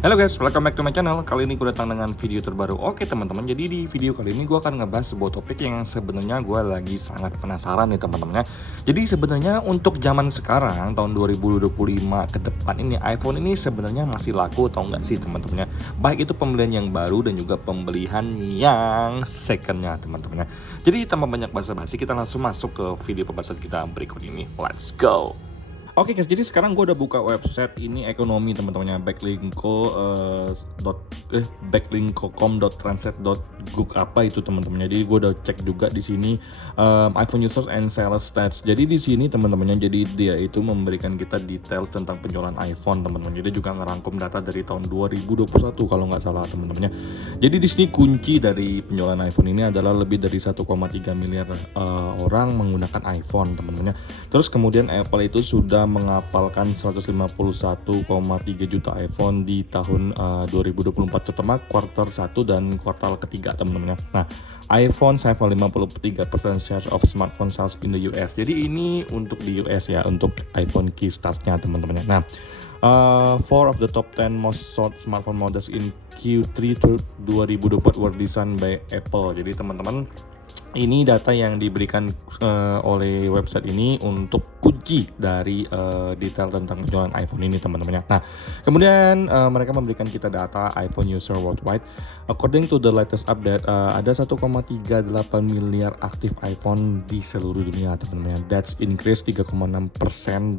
Halo guys, welcome back to my channel. Kali ini gue datang dengan video terbaru. Oke teman-teman, jadi di video kali ini gue akan ngebahas sebuah topik yang sebenarnya gue lagi sangat penasaran nih teman-teman ya. Jadi sebenarnya untuk zaman sekarang, tahun 2025 ke depan ini, iPhone ini sebenarnya masih laku atau enggak sih teman-teman ya. Baik itu pembelian yang baru dan juga pembelian yang secondnya teman-teman ya. Jadi tanpa banyak basa-basi, kita langsung masuk ke video pembahasan kita berikut ini. Let's go! Oke guys, jadi sekarang gue udah buka website ini ekonomi teman-temannya backlinko.com.translate.gug apa itu teman-teman. Jadi gue udah cek juga di sini iPhone users and sales stats. Jadi di sini teman-temannya, jadi dia itu memberikan kita detail tentang penjualan iPhone teman-teman. Jadi juga ngerangkum data dari tahun 2021 kalau nggak salah teman-temannya. Jadi di sini kunci dari penjualan iPhone ini adalah lebih dari 1,3 miliar orang menggunakan iPhone teman-temannya. Terus kemudian Apple itu sudah mengapalkan 151,3 juta iPhone di tahun 2024, terutama kuartal 1 dan kuartal ketiga teman-teman ya. Nah, iPhone saya 53% share of smartphone sales in the US. Jadi ini untuk di US ya, untuk iPhone key startnya teman-teman ya. Nah, 4 of the top 10 most sold smartphone models in Q3 2024 were designed by Apple. Jadi teman-teman, ini data yang diberikan oleh website ini untuk kunci dari detail tentang penjualan iPhone ini teman-teman. Nah, kemudian mereka memberikan kita data iPhone user worldwide. According to the latest update, ada 1,38 miliar aktif iPhone di seluruh dunia teman-teman. That's increase 3,6%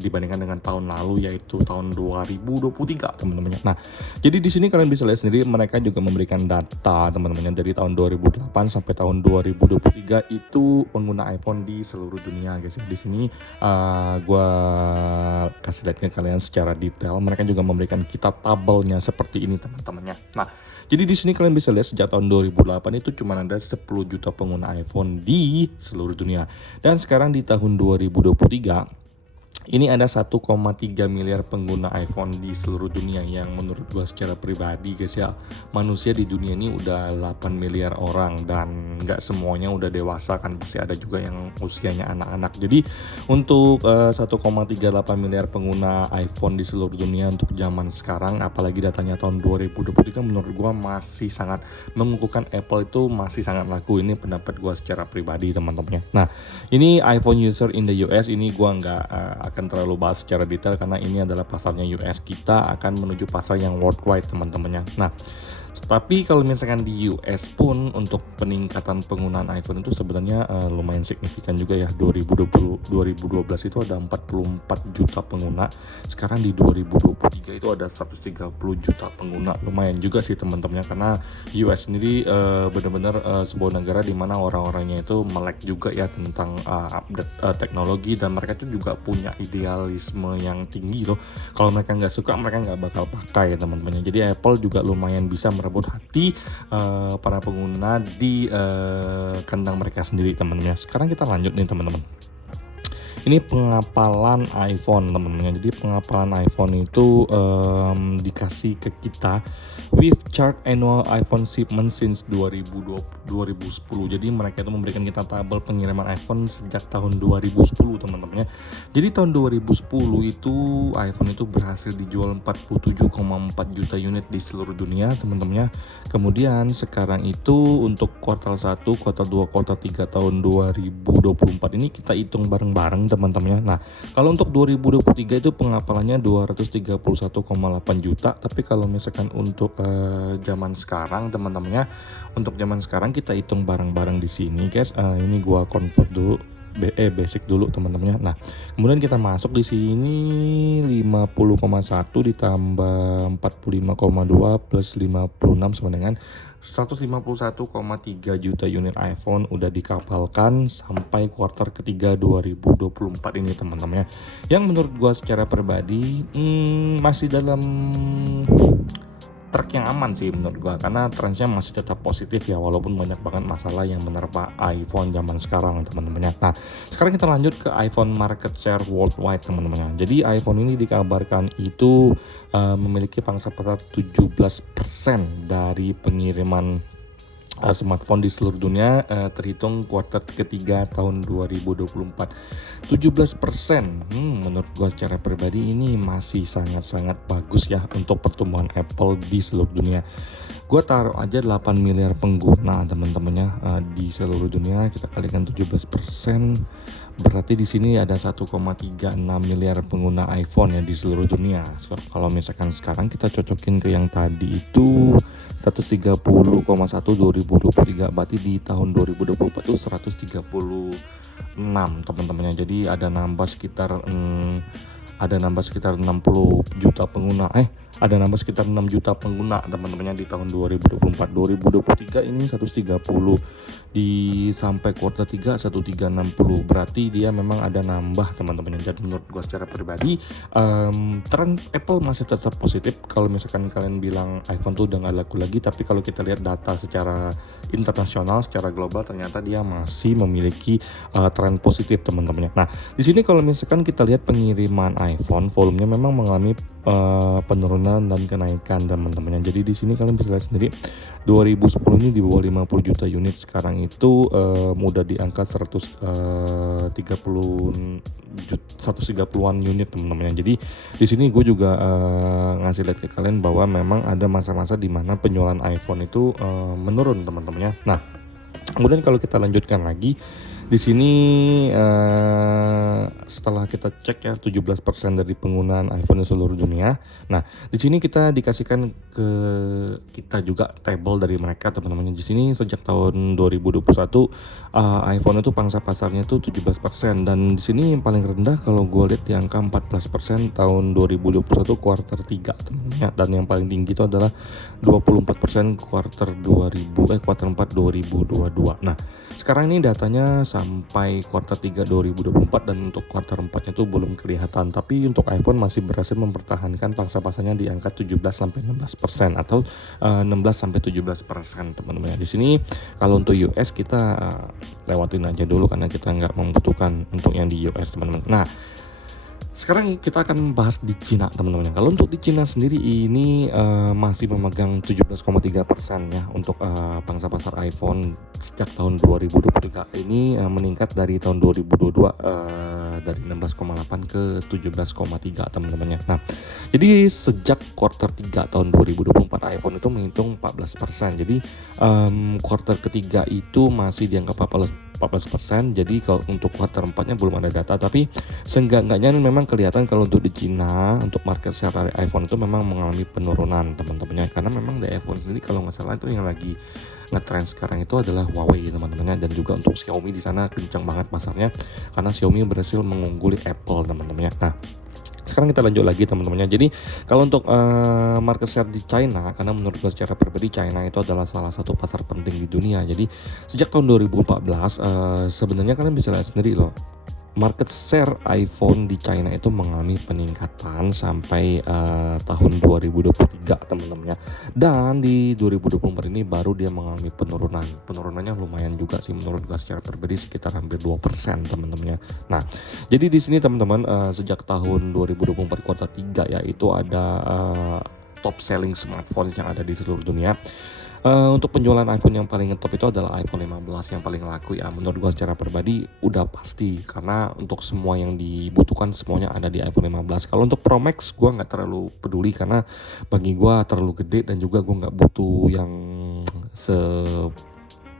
dibandingkan dengan tahun lalu, yaitu tahun 2023 teman-teman. Nah, jadi di sini kalian bisa lihat sendiri, mereka juga memberikan data teman-teman dari tahun 2008 sampai tahun 2023 itu pengguna iPhone di seluruh dunia guys. Di sini gue kasih lihat ke kalian secara detail. Mereka juga memberikan kita tabelnya seperti ini teman-temannya. Nah, jadi di sini kalian bisa lihat sejak tahun 2008 itu cuma ada 10 juta pengguna iPhone di seluruh dunia. Dan sekarang di tahun 2023 ini ada 1,3 miliar pengguna iPhone di seluruh dunia, yang menurut gua secara pribadi guys ya, manusia di dunia ini udah 8 miliar orang dan nggak semuanya udah dewasa kan, pasti ada juga yang usianya anak-anak. Jadi untuk 1,38 miliar pengguna iPhone di seluruh dunia untuk zaman sekarang, apalagi datanya tahun 2023, menurut gua masih sangat mengukuhkan Apple itu masih sangat laku. Ini pendapat gua secara pribadi teman-temannya. Nah, ini iPhone user in the US, ini gua nggak akan terlalu bahas secara detail karena ini adalah pasarnya US. Kita akan menuju pasar yang worldwide teman-temannya. Nah, tapi kalau misalkan di US pun untuk peningkatan penggunaan iPhone itu sebenarnya lumayan signifikan juga ya. 2012 itu ada 44 juta pengguna. Sekarang di 2023 itu ada 130 juta pengguna. Lumayan juga sih teman-teman, karena US sendiri benar-benar sebuah negara di mana orang-orangnya itu melek juga ya tentang update teknologi, dan mereka itu juga punya idealisme yang tinggi loh. Kalau mereka nggak suka, mereka nggak bakal pakai ya teman-teman. Jadi Apple juga lumayan bisa merebut hati para pengguna di kandang mereka sendiri teman-teman. Sekarang kita lanjut nih teman-teman. Ini pengapalan iPhone teman-teman. Jadi pengapalan iPhone itu dikasih ke kita with chart annual iPhone shipment since 2010. Jadi mereka itu memberikan kita tabel pengiriman iPhone sejak tahun 2010 teman-teman ya. Jadi tahun 2010 itu iPhone itu berhasil dijual 47,4 juta unit di seluruh dunia teman-teman ya. Kemudian sekarang itu untuk kuartal 1, kuartal 2, kuartal 3 tahun 2024 ini kita hitung bareng-bareng teman-teman ya. Nah, kalau untuk 2023 itu pengapalannya 231,8 juta. Tapi kalau misalkan untuk zaman sekarang teman-teman ya, untuk zaman sekarang kita hitung bareng-bareng di sini guys. Ini gua convert dulu, basic dulu teman-teman ya. Nah, kemudian kita masuk di sini 50,1 ditambah 45,2 plus 56 sama dengan 151,3 juta unit iPhone udah dikapalkan sampai kuartal ketiga 2024 ini teman-teman ya. Yang menurut gua secara pribadi masih dalam track yang aman sih menurut gua, karena trennya masih tetap positif ya, walaupun banyak banget masalah yang menerpa iPhone zaman sekarang teman-teman. Nah, sekarang kita lanjut ke iPhone market share worldwide teman-teman. Jadi iPhone ini dikabarkan itu memiliki pangsa pasar 17% dari pengiriman smartphone di seluruh dunia terhitung kuartal ketiga tahun 2024. 17%, menurut gua secara pribadi ini masih sangat-sangat bagus ya untuk pertumbuhan Apple di seluruh dunia. Gua taruh aja 8 miliar pengguna teman-temannya di seluruh dunia, kita kalikan 17%, berarti di sini ada 1,36 miliar pengguna iPhone ya di seluruh dunia. Kalau misalkan sekarang kita cocokin ke yang tadi itu 130,1 2023, berarti di tahun 2024 itu 136 teman-temannya. Jadi ada nambah sekitar 60 juta pengguna. Ada nambah sekitar 6 juta pengguna teman-temannya di tahun 2024. 2023 ini 130, di sampai kuartal 3 1360. Berarti dia memang ada nambah teman-temannya. Jadi menurut gua secara pribadi tren Apple masih tetap positif. Kalau misalkan kalian bilang iPhone tuh udah nggak laku lagi, tapi kalau kita lihat data secara internasional, secara global, ternyata dia masih memiliki tren positif teman-temannya. Nah, di sini kalau misalkan kita lihat pengiriman iPhone, volumenya memang mengalami penurunan dan kenaikan teman-temannya. Jadi di sini kalian bisa lihat sendiri 2010 ini di bawah 50 juta unit, sekarang itu udah di angka 130-an unit teman-teman. Jadi di sini gue juga ngasih lihat ke kalian bahwa memang ada masa-masa di mana penjualan iPhone itu menurun teman-temannya. Nah, kemudian kalau kita lanjutkan lagi di sini setelah kita cek ya 17% dari penggunaan iPhone di seluruh dunia. Nah, di sini kita dikasihkan ke kita juga tabel dari mereka teman-teman. Di sini sejak tahun 2021 iPhone itu pangsa pasarnya itu 17%, dan di sini yang paling rendah kalau gue lihat di angka 14% tahun 2021 kuartal 3 teman-teman. Dan yang paling tinggi itu adalah 24% kuartal 4 2022. Nah, sekarang ini datanya sampai kuartal 3 2024, dan untuk kuartal 4-nya itu belum kelihatan. Tapi untuk iPhone masih berhasil mempertahankan pangsa pasarnya di angka 17-16% atau 16-17% teman-teman. Di sini kalau untuk US kita lewatin aja dulu karena kita nggak membutuhkan untuk yang di US teman-teman. Nah, sekarang kita akan bahas di Cina teman-teman. Kalau untuk di Cina sendiri ini masih memegang 17,3% ya untuk pangsa pasar iPhone sejak tahun 2023 ini meningkat dari tahun 2022 dari 16,8 ke 17,3 teman-temannya. Nah, jadi sejak kuartal 3 tahun 2024 iPhone itu menghitung 14%. Jadi kuartal ketiga itu masih di angka 14%. Jadi kalau untuk kuartal 4-nya belum ada data, tapi seenggak-enggaknya memang kelihatan kalau untuk di Cina untuk market share dari iPhone itu memang mengalami penurunan teman-temannya, karena memang di iPhone sendiri kalau nggak salah itu yang lagi ngetrend sekarang itu adalah Huawei teman-temannya, dan juga untuk Xiaomi di sana kencang banget pasarnya karena Xiaomi berhasil mengungguli Apple teman-temannya. Nah, sekarang kita lanjut lagi teman-temannya. Jadi kalau untuk market share di China, karena menurut gue secara pribadi China itu adalah salah satu pasar penting di dunia. Jadi sejak tahun 2014 sebenarnya kalian bisa lihat sendiri loh, market share iPhone di China itu mengalami peningkatan sampai tahun 2023 teman-temannya, dan di 2024 ini baru dia mengalami penurunan. Penurunannya lumayan juga sih menurut gue secara pribadi, sekitar hampir 2% teman-temannya. Nah, jadi di sini teman-teman sejak tahun 2024 kuartal 3 ya, itu ada top selling smartphones yang ada di seluruh dunia. Untuk penjualan iPhone yang paling ngetop itu adalah iPhone 15 yang paling laku ya, menurut gua secara pribadi udah pasti, karena untuk semua yang dibutuhkan semuanya ada di iPhone 15. Kalau untuk Pro Max gua nggak terlalu peduli karena bagi gua terlalu gede, dan juga gua nggak butuh yang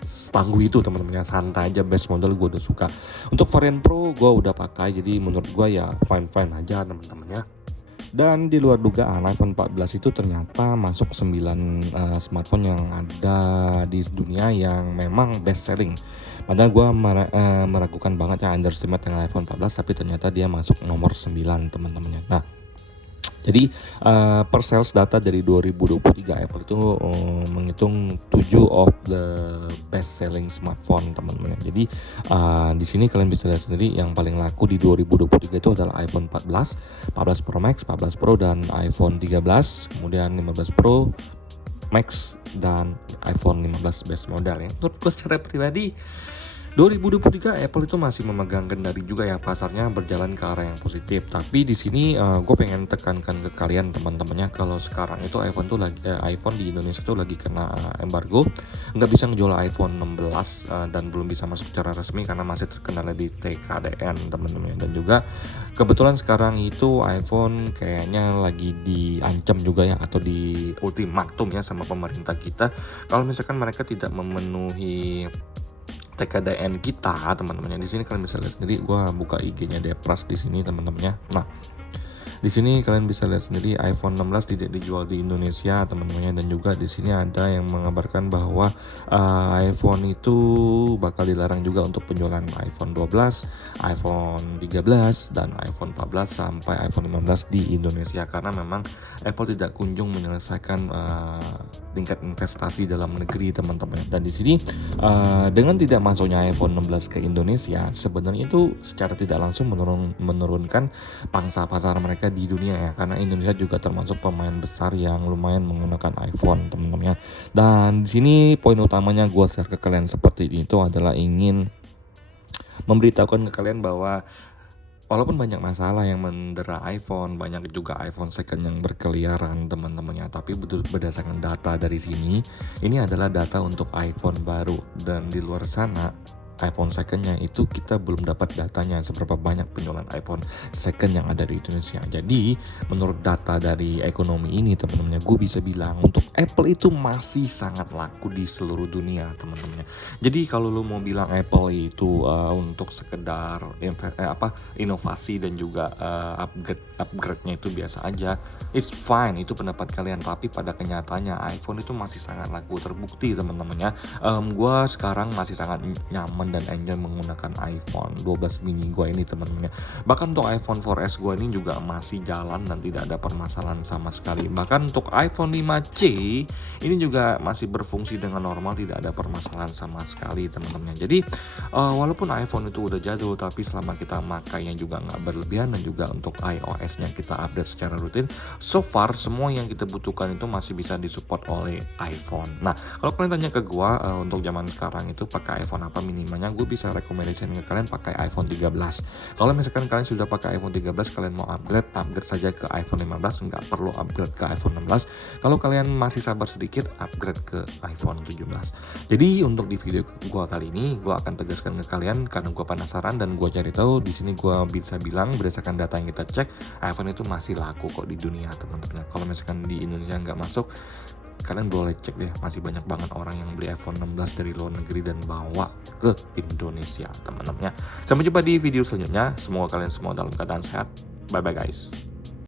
setangguh itu teman-teman, santai aja, base model gue udah suka. Untuk varian Pro gue udah pakai, jadi menurut gue ya fine aja teman-teman ya. Dan di luar dugaan iPhone 14 itu ternyata masuk 9 smartphone yang ada di dunia yang memang best selling. Padahal gue meragukan banget ya underestimate dengan iPhone 14, tapi ternyata dia masuk nomor 9 teman-temannya. Nah, jadi per sales data dari 2023 Apple itu menghitung 7 of the best selling smartphone teman-teman. Jadi di sini kalian bisa lihat sendiri yang paling laku di 2023 itu adalah iPhone 14, 14 Pro Max, 14 Pro, dan iPhone 13, kemudian 15 Pro Max dan iPhone 15 base model ya. Menurut gue secara pribadi 2023 Apple itu masih memegang kendali juga ya, pasarnya berjalan ke arah yang positif. Tapi di sini gue pengen tekankan ke kalian teman-temannya, kalau sekarang itu iPhone di Indonesia tuh lagi kena embargo, nggak bisa ngejual iPhone 16 dan belum bisa masuk secara resmi karena masih terkendala di TKDN teman-teman. Dan juga kebetulan sekarang itu iPhone kayaknya lagi diancam juga ya, atau di ultimatum ya sama pemerintah kita, kalau misalkan mereka tidak memenuhi TKDN kita teman-temannya. Di sini kalian bisa lihat sendiri, gua buka IG-nya Depras di sini teman-temannya. Nah, di sini kalian bisa lihat sendiri iPhone 16 tidak dijual di Indonesia teman-temannya. Dan juga di sini ada yang mengabarkan bahwa iPhone itu bakal dilarang juga untuk penjualan iPhone 12, iPhone 13 dan iPhone 14 sampai iPhone 15 di Indonesia, karena memang Apple tidak kunjung menyelesaikan tingkat investasi dalam negeri teman-teman. Dan di sini dengan tidak masuknya iPhone 16 ke Indonesia, sebenarnya itu secara tidak langsung menurunkan pangsa pasar mereka di dunia ya, karena Indonesia juga termasuk pemain besar yang lumayan menggunakan iPhone teman-teman ya. Dan di sini poin utamanya gue share ke kalian seperti itu adalah ingin memberitahukan ke kalian bahwa walaupun banyak masalah yang mendera iPhone, banyak juga iPhone second yang berkeliaran teman-temannya, tapi berdasarkan data dari sini, ini adalah data untuk iPhone baru. Dan di luar sana iPhone second-nya itu kita belum dapat datanya seberapa banyak penjualan iPhone second yang ada di Indonesia. Jadi menurut data dari ekonomi ini teman-temannya, gue bisa bilang untuk Apple itu masih sangat laku di seluruh dunia teman-temannya. Jadi kalau lo mau bilang Apple itu untuk sekedar inovasi dan juga upgrade-nya itu biasa aja, it's fine, itu pendapat kalian. Tapi pada kenyataannya iPhone itu masih sangat laku, terbukti teman-temannya. Gue sekarang masih sangat nyaman dan enjoy menggunakan iPhone 12 mini gue ini teman-teman. Bahkan untuk iPhone 4S gue ini juga masih jalan dan tidak ada permasalahan sama sekali. Bahkan untuk iPhone 5C ini juga masih berfungsi dengan normal, tidak ada permasalahan sama sekali teman-teman. Jadi walaupun iPhone itu udah jadul, tapi selama kita makainya juga nggak berlebihan dan juga untuk iOS-nya kita update secara rutin, so far semua yang kita butuhkan itu masih bisa disupport oleh iPhone. Nah, kalau kalian tanya ke gue untuk zaman sekarang itu pakai iPhone apa minimalnya, gue bisa rekomendasikan ke kalian pakai iPhone 13. Kalau misalkan kalian sudah pakai iPhone 13, kalian mau upgrade saja ke iPhone 15, nggak perlu upgrade ke iPhone 16. Kalau kalian masih sabar sedikit, upgrade ke iPhone 17. Jadi untuk di video gue kali ini, gue akan tegaskan ke kalian karena gue penasaran dan gue cari tahu. Di sini gue bisa bilang berdasarkan data yang kita cek, iPhone itu masih laku kok di dunia teman-teman. Kalau misalkan di Indonesia nggak masuk, kalian boleh cek deh, masih banyak banget orang yang beli iPhone 16 dari luar negeri dan bawa ke Indonesia teman-teman ya. Sampai jumpa di video selanjutnya, semoga kalian semua dalam keadaan sehat. Bye bye guys.